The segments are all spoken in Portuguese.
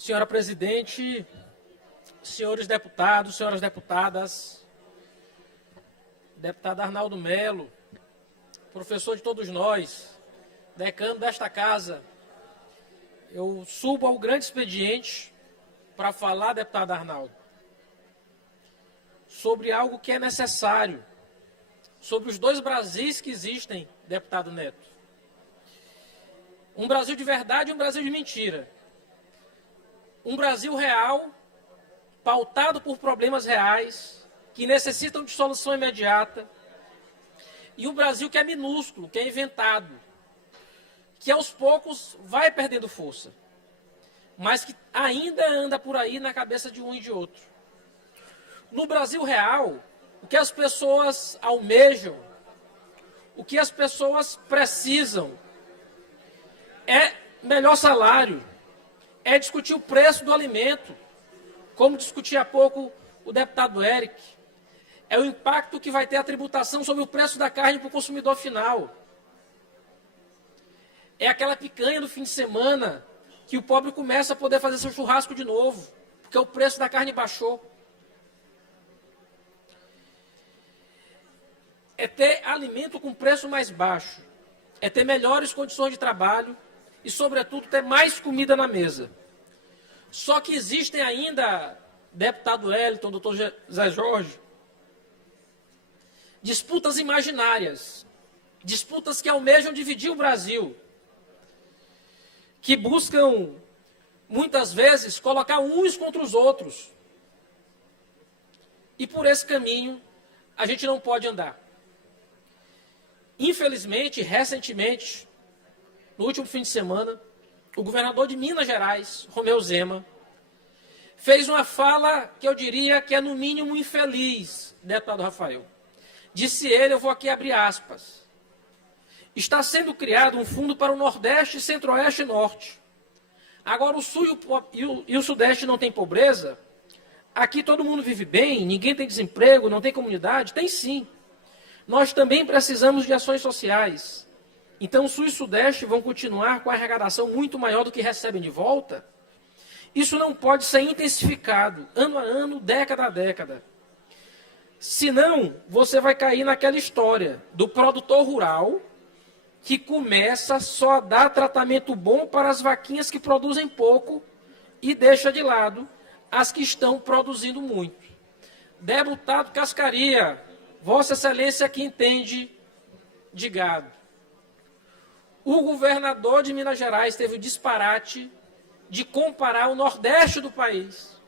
Senhora presidente, senhores deputados, senhoras deputadas, deputado Arnaldo Melo, professor de todos nós, decano desta casa, eu subo ao grande expediente para falar, deputado Arnaldo, sobre algo que é necessário, sobre os dois Brasis que existem, deputado Neto. Um Brasil de verdade e um Brasil de mentira. Um Brasil real, pautado por problemas reais, que necessitam de solução imediata. E um Brasil que é minúsculo, que é inventado, que aos poucos vai perdendo força, mas que ainda anda por aí na cabeça de um e de outro. No Brasil real, o que as pessoas almejam, o que as pessoas precisam, é melhor salário, é discutir o preço do alimento, como discutia há pouco o deputado Eric. É o impacto que vai ter a tributação sobre o preço da carne para o consumidor final. É aquela picanha do fim de semana que o pobre começa a poder fazer seu churrasco de novo, porque o preço da carne baixou. É ter alimento com preço mais baixo, é ter melhores condições de trabalho e, sobretudo, ter mais comida na mesa. Só que existem ainda, deputado Wellington, doutor Zé Jorge, disputas imaginárias, disputas que almejam dividir o Brasil, que buscam, muitas vezes, colocar uns contra os outros. E por esse caminho, a gente não pode andar. Infelizmente, recentemente, no último fim de semana, o governador de Minas Gerais, Romeu Zema, fez uma fala que eu diria que é no mínimo infeliz, deputado Rafael. Disse ele, eu vou aqui abrir aspas, está sendo criado um fundo para o Nordeste, Centro-Oeste e Norte. Agora o Sul e o Sudeste não tem pobreza? Aqui todo mundo vive bem, ninguém tem desemprego, não tem comunidade? Tem sim. Nós também precisamos de ações sociais. Então, o Sul e Sudeste vão continuar com a arrecadação muito maior do que recebem de volta? Isso não pode ser intensificado, ano a ano, década a década. Senão, você vai cair naquela história do produtor rural que começa só a dar tratamento bom para as vaquinhas que produzem pouco e deixa de lado as que estão produzindo muito. Deputado Cascaria, Vossa Excelência que entende de gado. O governador de Minas Gerais teve o disparate de comparar o Nordeste do país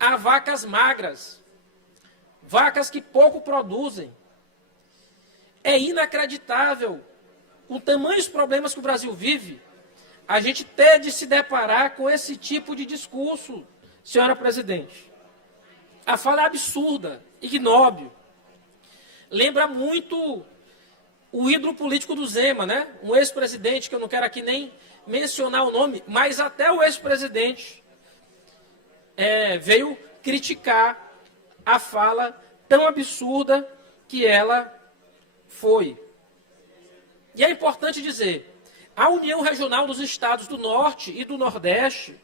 a vacas magras, vacas que pouco produzem. É inacreditável, com tamanhos problemas que o Brasil vive, a gente ter de se deparar com esse tipo de discurso, senhora presidente. A fala é absurda, ignóbil. Lembra muito o ídolo político do Zema, né? Um ex-presidente, que eu não quero aqui nem mencionar o nome, mas até o ex-presidente veio criticar a fala tão absurda que ela foi. E é importante dizer, a União Regional dos Estados do Norte e do Nordeste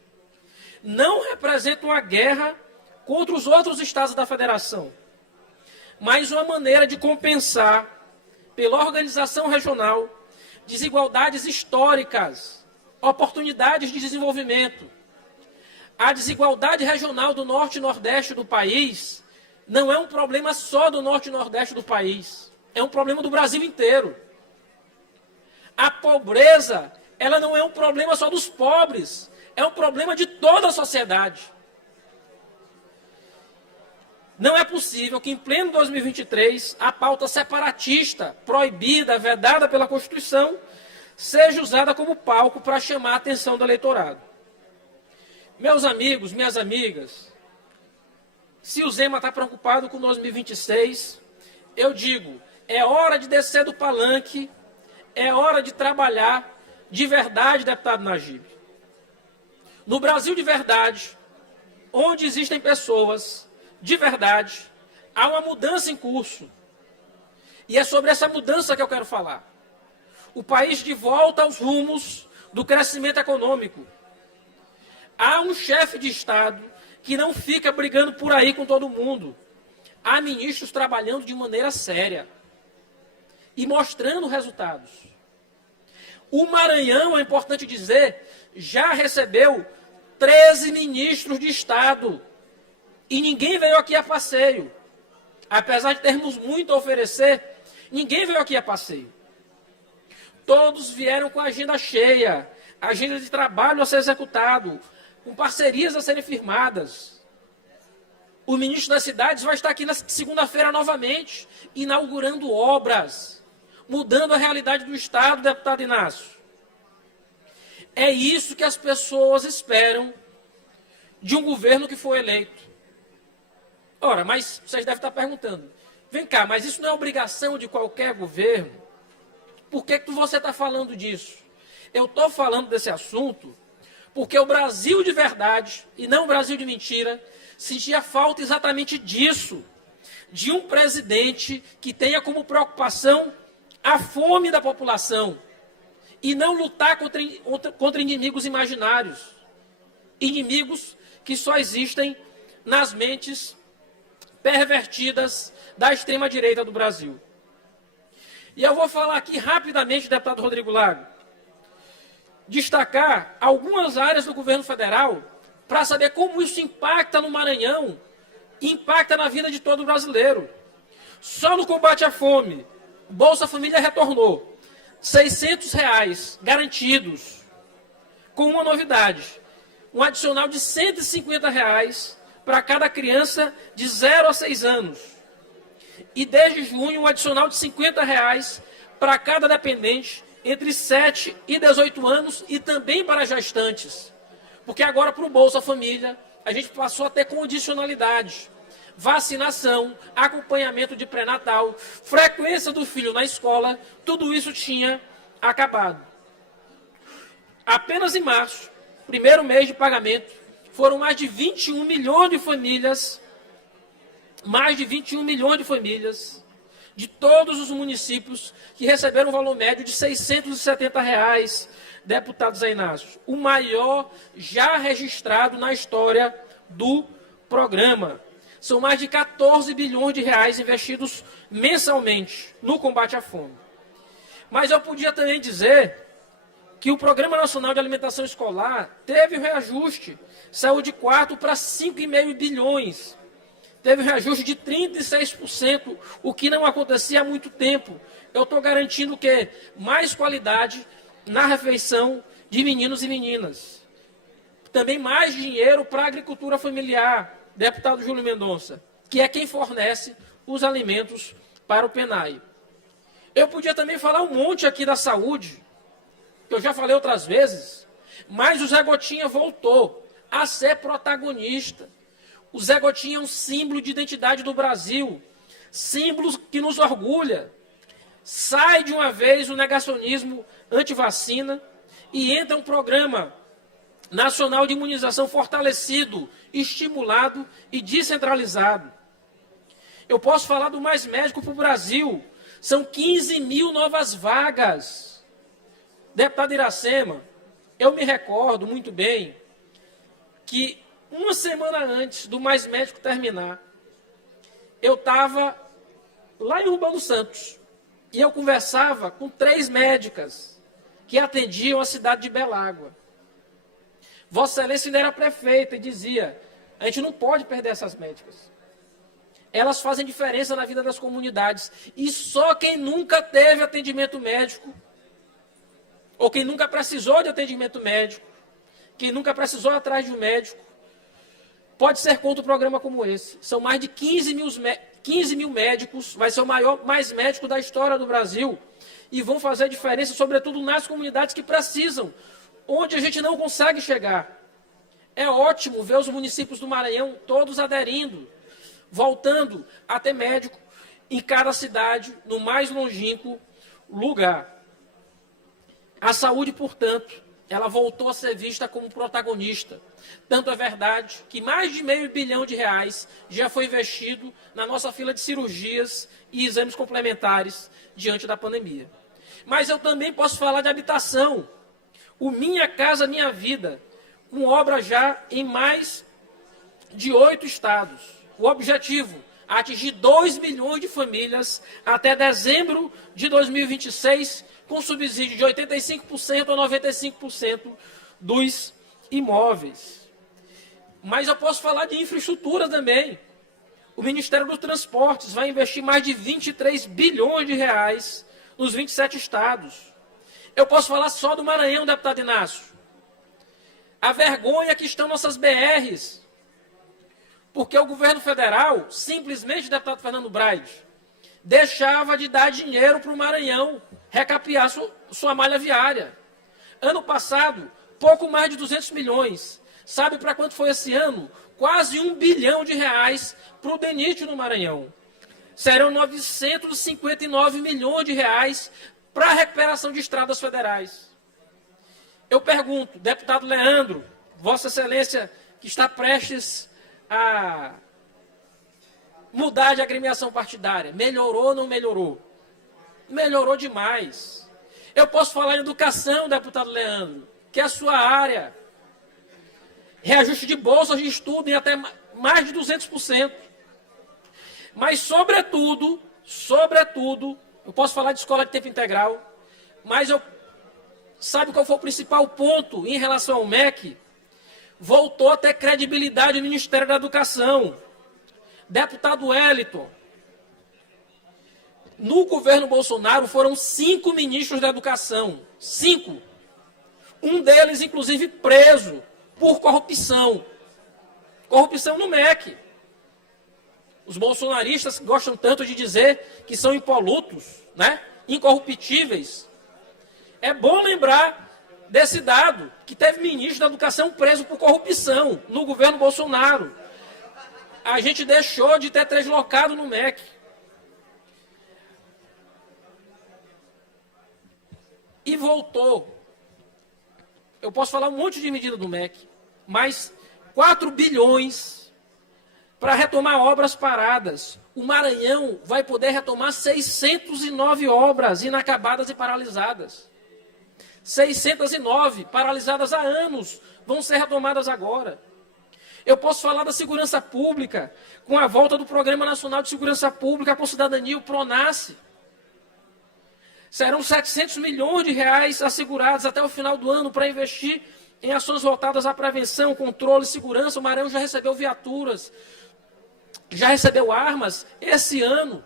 não representa uma guerra contra os outros estados da federação, mas uma maneira de compensar, pela organização regional, desigualdades históricas, oportunidades de desenvolvimento. A desigualdade regional do Norte e Nordeste do país não é um problema só do Norte e Nordeste do país, é um problema do Brasil inteiro. A pobreza, ela não é um problema só dos pobres, é um problema de toda a sociedade. Não é possível que, em pleno 2023, a pauta separatista, proibida, vedada pela Constituição, seja usada como palco para chamar a atenção do eleitorado. Meus amigos, minhas amigas, se o Zema está preocupado com 2026, eu digo, é hora de descer do palanque, é hora de trabalhar de verdade, deputado Najib. No Brasil de verdade, onde existem pessoas de verdade, há uma mudança em curso. E é sobre essa mudança que eu quero falar. O país de volta aos rumos do crescimento econômico. Há um chefe de Estado que não fica brigando por aí com todo mundo. Há ministros trabalhando de maneira séria e mostrando resultados. O Maranhão, é importante dizer, já recebeu 13 ministros de Estado. E ninguém veio aqui a passeio. Apesar de termos muito a oferecer, ninguém veio aqui a passeio. Todos vieram com a agenda cheia, agenda de trabalho a ser executado, com parcerias a serem firmadas. O ministro das cidades vai estar aqui na segunda-feira novamente, inaugurando obras, mudando a realidade do Estado, deputado Inácio. É isso que as pessoas esperam de um governo que foi eleito. Ora, mas vocês devem estar perguntando, vem cá, mas isso não é obrigação de qualquer governo? Por que você está falando disso? Eu estou falando desse assunto porque o Brasil de verdade, e não o Brasil de mentira, sentia falta exatamente disso, de um presidente que tenha como preocupação a fome da população e não lutar contra inimigos imaginários, inimigos que só existem nas mentes pervertidas da extrema-direita do Brasil. E eu vou falar aqui rapidamente, deputado Rodrigo Lago, destacar algumas áreas do governo federal para saber como isso impacta no Maranhão, impacta na vida de todo brasileiro. Só no combate à fome, Bolsa Família retornou R$ 600 garantidos, com uma novidade, um adicional de R$ 150 para cada criança de 0 a 6 anos. E desde junho, um adicional de R$ 50 para cada dependente entre 7 e 18 anos e também para gestantes. Porque agora, para o Bolsa Família, a gente passou a ter condicionalidade. Vacinação, acompanhamento de pré-natal, frequência do filho na escola, tudo isso tinha acabado. Apenas em março, primeiro mês de pagamento, foram mais de 21 milhões de famílias, de todos os municípios que receberam um valor médio de R$ 670, deputado Zé Inácio, o maior já registrado na história do programa. São mais de 14 bilhões de reais investidos mensalmente no combate à fome. Mas eu podia também dizer que o Programa Nacional de Alimentação Escolar teve um reajuste, saiu de 4 para 5,5 bilhões. Teve um reajuste de 36%, o que não acontecia há muito tempo. Eu estou garantindo que mais qualidade na refeição de meninos e meninas. Também mais dinheiro para a agricultura familiar, deputado Júlio Mendonça, que é quem fornece os alimentos para o PENAI. Eu podia também falar um monte aqui da saúde, que eu já falei outras vezes, mas o Zé Gotinha voltou a ser protagonista. O Zé Gotinha é um símbolo de identidade do Brasil, símbolo que nos orgulha. Sai de uma vez o negacionismo anti-vacina e entra um programa nacional de imunização fortalecido, estimulado e descentralizado. Eu posso falar do Mais Médico para o Brasil. São 15 mil novas vagas. Deputado Iracema, eu me recordo muito bem que uma semana antes do Mais Médico terminar, eu estava lá em Urbano Santos e eu conversava com 3 médicas que atendiam a cidade de Belágua. Vossa Excelência ainda era prefeita e dizia, a gente não pode perder essas médicas. Elas fazem diferença na vida das comunidades. E só quem nunca teve atendimento médico, ou quem nunca precisou de atendimento médico, quem nunca precisou ir atrás de um médico, pode ser contra um programa como esse. São mais de 15 mil médicos, vai ser o maior Mais Médico da história do Brasil, e vão fazer diferença, sobretudo nas comunidades que precisam, onde a gente não consegue chegar. É ótimo ver os municípios do Maranhão todos aderindo, voltando a ter médico em cada cidade, no mais longínquo lugar. A saúde, portanto, ela voltou a ser vista como protagonista. Tanto é verdade que mais de R$500 bilhão já foi investido na nossa fila de cirurgias e exames complementares diante da pandemia. Mas eu também posso falar de habitação. O Minha Casa Minha Vida, com obra já em mais de 8 estados. O objetivo, atingir 2 milhões de famílias até dezembro de 2026, com subsídio de 85% a 95% dos imóveis. Mas eu posso falar de infraestrutura também. O Ministério dos Transportes vai investir mais de 23 bilhões de reais nos 27 estados. Eu posso falar só do Maranhão, deputado Inácio. A vergonha que estão nossas BRs. Porque o governo federal, simplesmente, deputado Fernando Braide, deixava de dar dinheiro para o Maranhão recapear sua malha viária. Ano passado, pouco mais de 200 milhões. Sabe para quanto foi esse ano? Quase 1 bilhão de reais para o DENIT no Maranhão. Serão 959 milhões de reais para a recuperação de estradas federais. Eu pergunto, deputado Leandro, Vossa Excelência, que está prestes a mudar de agremiação partidária, melhorou ou não melhorou? Melhorou demais. Eu posso falar em educação, deputado Leandro, que é a sua área. Reajuste de bolsas de estudo em até mais de 200%. Mas, sobretudo, eu posso falar de escola de tempo integral, mas sabe qual foi o principal ponto em relação ao MEC? Voltou a ter credibilidade o Ministério da Educação. Deputado Wellington, no governo Bolsonaro foram 5 ministros da Educação. 5. Um deles, inclusive, preso por corrupção. Corrupção no MEC. Os bolsonaristas gostam tanto de dizer que são impolutos, né? Incorruptíveis. É bom lembrar desse dado, que teve ministro da Educação preso por corrupção no governo Bolsonaro. A gente deixou de ter deslocado no MEC. E voltou. Eu posso falar um monte de medida do MEC, mas 4 bilhões para retomar obras paradas. O Maranhão vai poder retomar 609 obras inacabadas e paralisadas. 609 paralisadas há anos vão ser retomadas agora. Eu posso falar da segurança pública, com a volta do Programa Nacional de Segurança Pública com Cidadania, o PRONASSE. Serão 700 milhões de reais assegurados até o final do ano para investir em ações voltadas à prevenção, controle e segurança. O Maranhão já recebeu viaturas, já recebeu armas esse ano.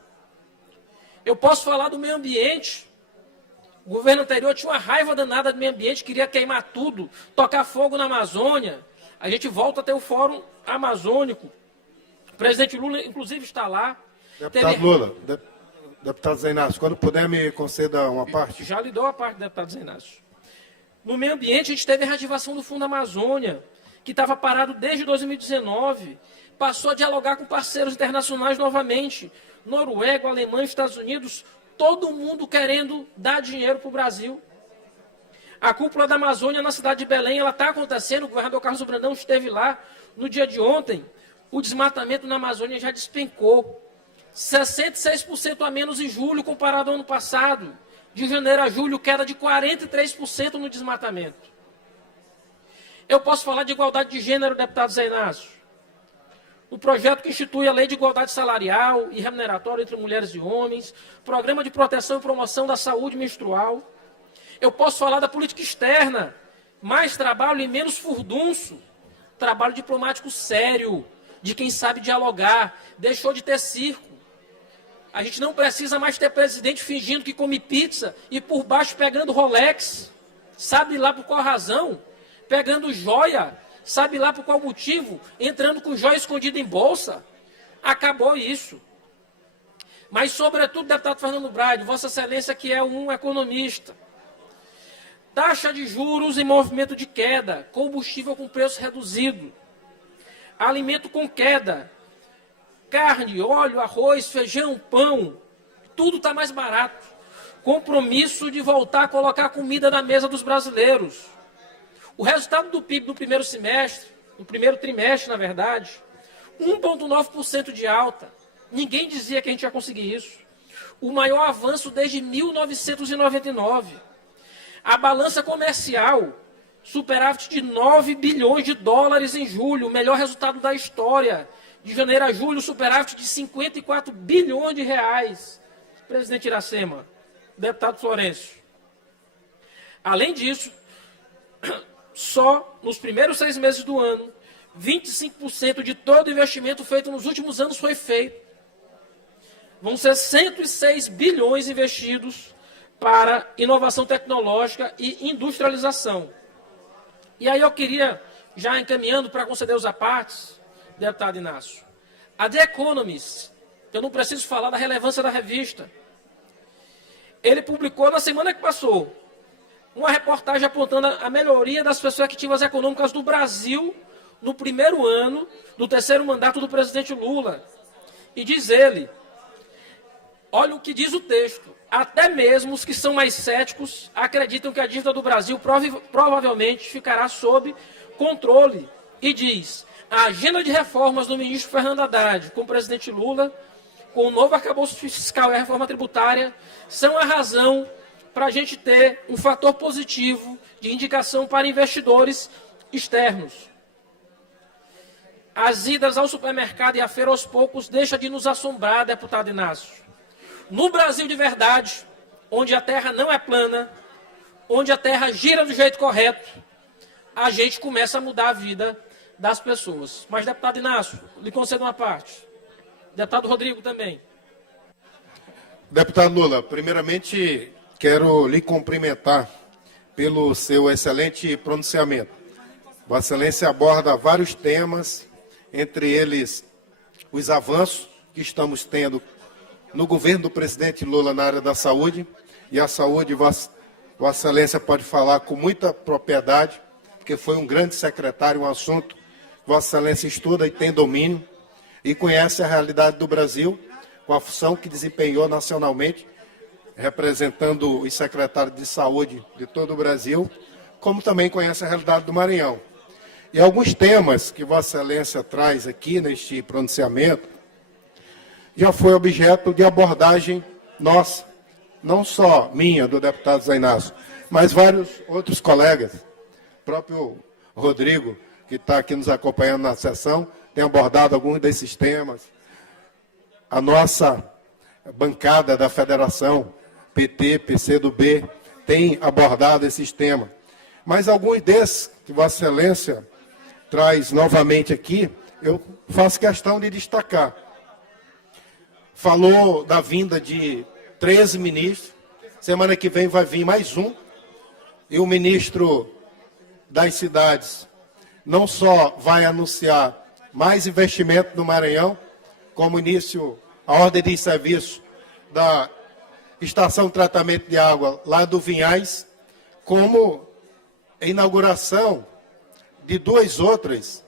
Eu posso falar do meio ambiente. O governo anterior tinha uma raiva danada do meio ambiente, queria queimar tudo, tocar fogo na Amazônia. A gente volta a ter o Fórum Amazônico. O presidente Lula, inclusive, está lá. Deputado Lula, deputado Zé Inácio, quando puder me conceda uma parte. Já lhe dou a parte, deputado Zé Inácio. No meio ambiente, a gente teve a reativação do Fundo Amazônia, que estava parado desde 2019. Passou a dialogar com parceiros internacionais novamente. Noruega, Alemanha, Estados Unidos, todo mundo querendo dar dinheiro para o Brasil. A cúpula da Amazônia na cidade de Belém, ela está acontecendo. O governador Carlos Brandão esteve lá no dia de ontem. O desmatamento na Amazônia já despencou. 66% a menos em julho comparado ao ano passado. De janeiro a julho, queda de 43% no desmatamento. Eu posso falar de igualdade de gênero, deputado Zé Inácio. O projeto que institui a Lei de Igualdade Salarial e Remuneratória entre Mulheres e Homens, Programa de Proteção e Promoção da Saúde Menstrual. Eu posso falar da política externa, mais trabalho e menos furdunço. Trabalho diplomático sério, de quem sabe dialogar, deixou de ter circo. A gente não precisa mais ter presidente fingindo que come pizza e por baixo pegando Rolex, sabe lá por qual razão, pegando joia, sabe lá por qual motivo, entrando com joia escondida em bolsa. Acabou isso. Mas, sobretudo, deputado Fernando Braide, Vossa Excelência, que é um economista. Taxa de juros em movimento de queda, combustível com preço reduzido, alimento com queda, carne, óleo, arroz, feijão, pão, tudo está mais barato. Compromisso de voltar a colocar comida na mesa dos brasileiros. O resultado do PIB do primeiro semestre, no primeiro trimestre, na verdade, 1,9% de alta. Ninguém dizia que a gente ia conseguir isso. O maior avanço desde 1999. A balança comercial superávit de 9 bilhões de dólares em julho, o melhor resultado da história. De janeiro a julho, superávit de 54 bilhões de reais. Presidente Iracema, deputado Florencio. Além disso, só nos primeiros 6 meses do ano, 25% de todo o investimento feito nos últimos anos foi feito. Vão ser 106 bilhões investidos para inovação tecnológica e industrialização. E aí eu queria, já encaminhando para conceder os apartes, deputado Inácio, a The Economist, eu não preciso falar da relevância da revista, ele publicou na semana que passou uma reportagem apontando a melhoria das perspectivas econômicas do Brasil no primeiro ano do terceiro mandato do presidente Lula. E diz ele, olha o que diz o texto, até mesmo os que são mais céticos acreditam que a dívida do Brasil provavelmente ficará sob controle. E diz, a agenda de reformas do ministro Fernando Haddad com o presidente Lula, com o novo arcabouço fiscal e a reforma tributária, são a razão para a gente ter um fator positivo de indicação para investidores externos. As idas ao supermercado e à feira aos poucos deixam de nos assombrar, deputado Inácio. No Brasil de verdade, onde a terra não é plana, onde a terra gira do jeito correto, a gente começa a mudar a vida das pessoas. Mas, deputado Inácio, lhe concedo uma parte. Deputado Rodrigo também. Deputado Lula, primeiramente quero lhe cumprimentar pelo seu excelente pronunciamento. Vossa Excelência aborda vários temas, entre eles os avanços que estamos tendo no governo do presidente Lula na área da saúde, e a saúde, Vossa Excelência pode falar com muita propriedade, porque foi um grande secretário, um assunto que Vossa Excelência estuda e tem domínio, e conhece a realidade do Brasil, com a função que desempenhou nacionalmente, representando os secretários de saúde de todo o Brasil, como também conhece a realidade do Maranhão. E alguns temas que Vossa Excelência traz aqui neste pronunciamento, já foi objeto de abordagem nossa, não só minha, do deputado Zé Inácio, mas vários outros colegas, o próprio Rodrigo, que está aqui nos acompanhando na sessão, tem abordado alguns desses temas. A nossa bancada da Federação, PT, PCdoB, tem abordado esses temas. Mas alguns desses que Vossa Excelência traz novamente aqui, eu faço questão de destacar. Falou da vinda de 13 ministros, semana que vem vai vir mais um, e o ministro das cidades não só vai anunciar mais investimento no Maranhão, como início a ordem de serviço da estação de tratamento de água lá do Vinhais, como a inauguração de duas outras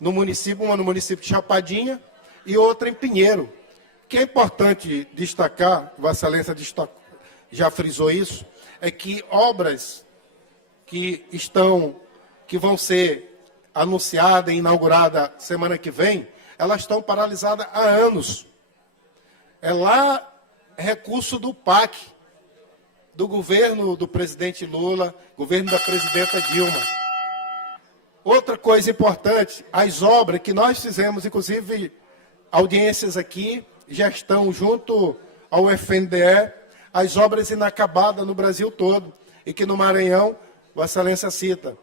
no município, uma no município de Chapadinha e outra em Pinheiro. O que é importante destacar, Vossa Excelência já frisou isso, é que obras que vão ser anunciadas e inauguradas semana que vem, elas estão paralisadas há anos. É lá recurso do PAC, do governo do presidente Lula, governo da presidenta Dilma. Outra coisa importante, as obras que nós fizemos, inclusive audiências aqui, já estão junto ao FNDE, as obras inacabadas no Brasil todo, e que no Maranhão, Vossa Excelência cita,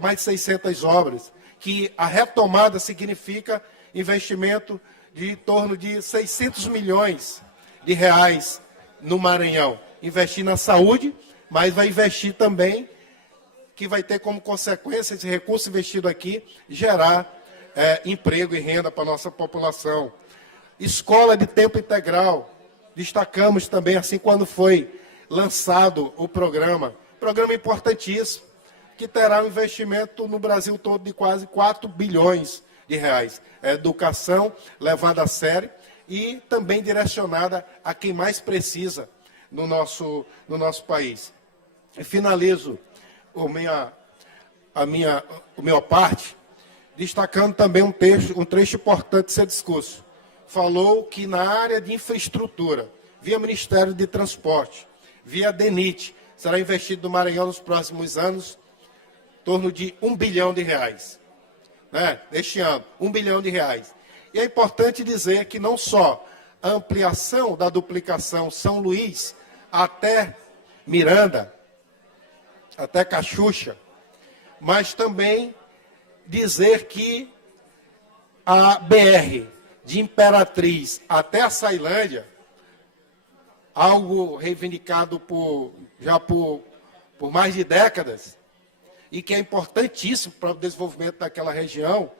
mais de 600 obras, que a retomada significa investimento de em torno de 600 milhões de reais no Maranhão. Investir na saúde, mas vai investir também, que vai ter como consequência esse recurso investido aqui, gerar emprego e renda para a nossa população. Escola de tempo integral, destacamos também, assim quando foi lançado o programa importantíssimo, que terá um investimento no Brasil todo de quase 4 bilhões de reais. Educação levada a sério e também direcionada a quem mais precisa no nosso país. E finalizo a minha parte, destacando também um trecho importante desse discurso. Falou que na área de infraestrutura, via Ministério de Transporte, via DENIT, será investido no Maranhão nos próximos anos torno de R$ 1 bilhão, né? Deste ano, R$ 1 bilhão. E é importante dizer que não só a ampliação da duplicação São Luís até Miranda, até Cachucha, mas também dizer que a BR de Imperatriz até a Ceilândia, algo reivindicado já por mais de décadas, e que é importantíssimo para o desenvolvimento daquela região,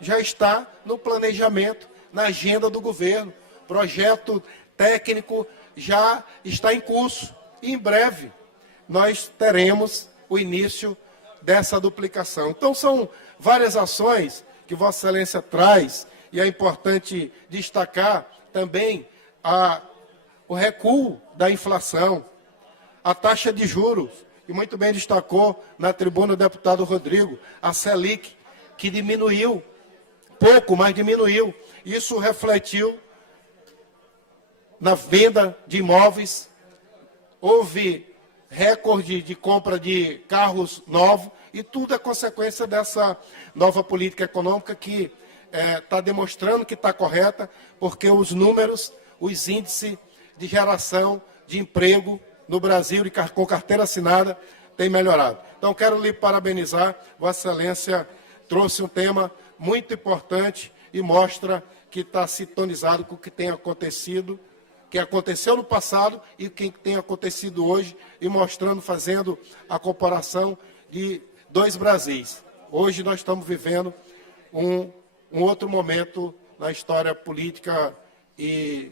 já está no planejamento, na agenda do governo. Projeto técnico já está em curso. E em breve nós teremos o início dessa duplicação. Então são várias ações que Vossa Excelência traz, e é importante destacar também o recuo da inflação, a taxa de juros, e muito bem destacou na tribuna o deputado Rodrigo, a Selic, que diminuiu, pouco, mas diminuiu. Isso refletiu na venda de imóveis, houve recorde de compra de carros novos, e tudo é consequência dessa nova política econômica que está demonstrando que está correta, porque os números, os índices de geração de emprego no Brasil e com carteira assinada têm melhorado. Então, quero lhe parabenizar. Vossa Excelência trouxe um tema muito importante e mostra que está sintonizado com o que tem acontecido, que aconteceu no passado e o que tem acontecido hoje, e mostrando, fazendo a comparação de dois Brasis. Hoje nós estamos vivendo um outro momento na história política e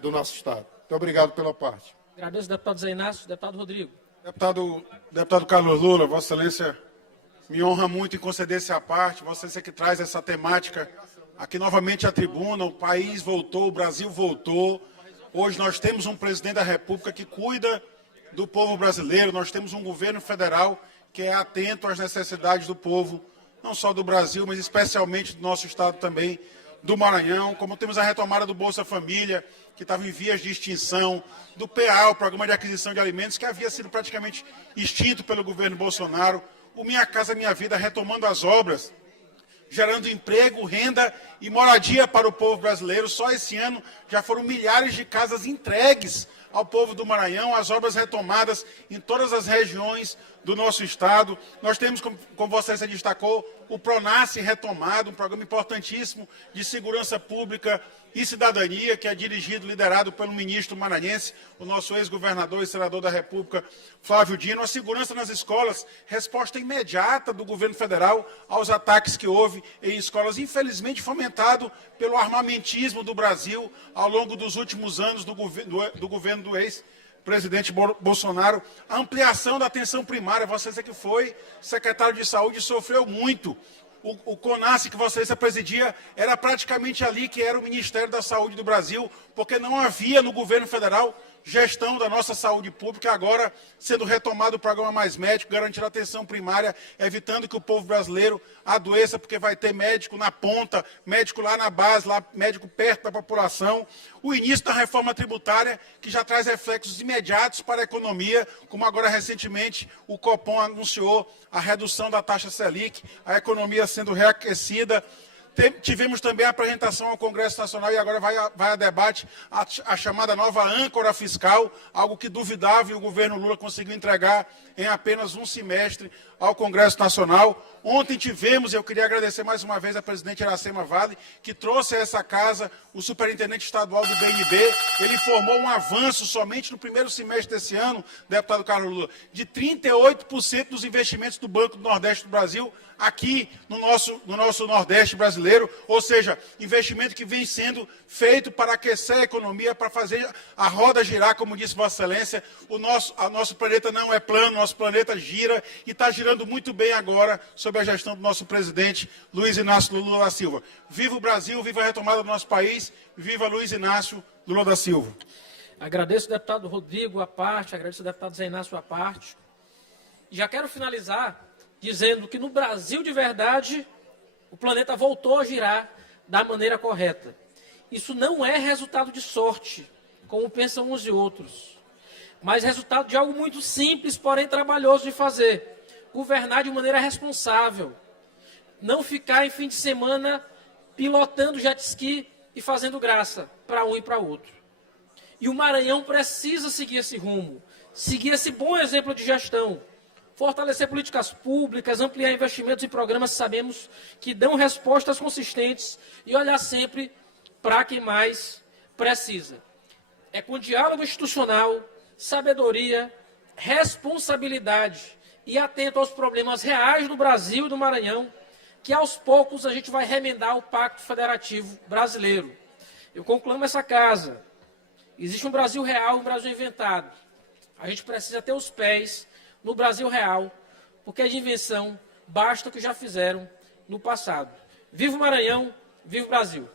do nosso Estado. Muito obrigado pela parte. Agradeço, deputado Zé Inácio. Deputado Rodrigo. Deputado Carlos Lula, Vossa Excelência me honra muito em conceder essa parte. Vossa Excelência que traz essa temática aqui novamente à tribuna. O país voltou, o Brasil voltou. Hoje nós temos um presidente da República que cuida do povo brasileiro. Nós temos um governo federal que é atento às necessidades do povo, não só do Brasil, mas especialmente do nosso estado também, do Maranhão. Como temos a retomada do Bolsa Família, que estava em vias de extinção, do PA, o Programa de Aquisição de Alimentos, que havia sido praticamente extinto pelo governo Bolsonaro. O Minha Casa Minha Vida retomando as obras, gerando emprego, renda e moradia para o povo brasileiro. Só esse ano já foram milhares de casas entregues ao povo do Maranhão, as obras retomadas em todas as regiões do nosso estado. Nós temos, como Vossa Excelência destacou, o PRONASSE retomado, um programa importantíssimo de segurança pública e cidadania, que é dirigido, liderado pelo ministro maranhense, o nosso ex-governador e senador da República, Flávio Dino. A segurança nas escolas, resposta imediata do governo federal aos ataques que houve em escolas, infelizmente fomentado pelo armamentismo do Brasil ao longo dos últimos anos do governo do ex-presidente Bolsonaro. A ampliação da atenção primária, Vossa Excelência que foi secretário de Saúde, sofreu muito. O CONASSE que Vossa Excelência presidia era praticamente ali que era o Ministério da Saúde do Brasil, porque não havia no governo federal gestão da nossa saúde pública. Agora sendo retomado o programa Mais Médico, garantir a atenção primária, evitando que o povo brasileiro adoeça, porque vai ter médico na ponta, médico lá na base, lá, médico perto da população. O início da reforma tributária, que já traz reflexos imediatos para a economia, como agora recentemente o Copom anunciou a redução da taxa Selic, a economia sendo reaquecida. Tivemos também a apresentação ao Congresso Nacional e agora vai a debate a chamada nova âncora fiscal, algo que duvidava e o governo Lula conseguiu entregar em apenas um semestre ao Congresso Nacional. Ontem tivemos, eu queria agradecer mais uma vez a presidente Iracema Vale, que trouxe a essa casa o superintendente estadual do BNB. Ele informou um avanço somente no primeiro semestre desse ano, deputado Carlos Lula, de 38% dos investimentos do Banco do Nordeste do Brasil aqui no nosso Nordeste brasileiro, ou seja, investimento que vem sendo feito para aquecer a economia, para fazer a roda girar, como disse Vossa Excelência. O nosso planeta não é plano, nosso planeta gira e está girando muito bem agora sob a gestão do nosso presidente Luiz Inácio Lula da Silva. Viva o Brasil, viva a retomada do nosso país, viva Luiz Inácio Lula da Silva. Agradeço o deputado Rodrigo a parte, agradeço o deputado Zé Inácio a parte. Já quero finalizar dizendo que no Brasil de verdade o planeta voltou a girar da maneira correta. Isso não é resultado de sorte, como pensam uns e outros, mas resultado de algo muito simples, porém trabalhoso de fazer. governar de maneira responsável. Não ficar em fim de semana pilotando jet ski e fazendo graça para um e para outro. E o Maranhão precisa seguir esse rumo, seguir esse bom exemplo de gestão, fortalecer políticas públicas, ampliar investimentos em programas que sabemos que dão respostas consistentes e olhar sempre para quem mais precisa. É com diálogo institucional, sabedoria, responsabilidade e atento aos problemas reais do Brasil e do Maranhão, que aos poucos a gente vai remendar o Pacto Federativo Brasileiro. Eu conclamo essa casa. Existe um Brasil real e um Brasil inventado. A gente precisa ter os pés no Brasil real, porque de invenção basta o que já fizeram no passado. Viva o Maranhão, viva o Brasil!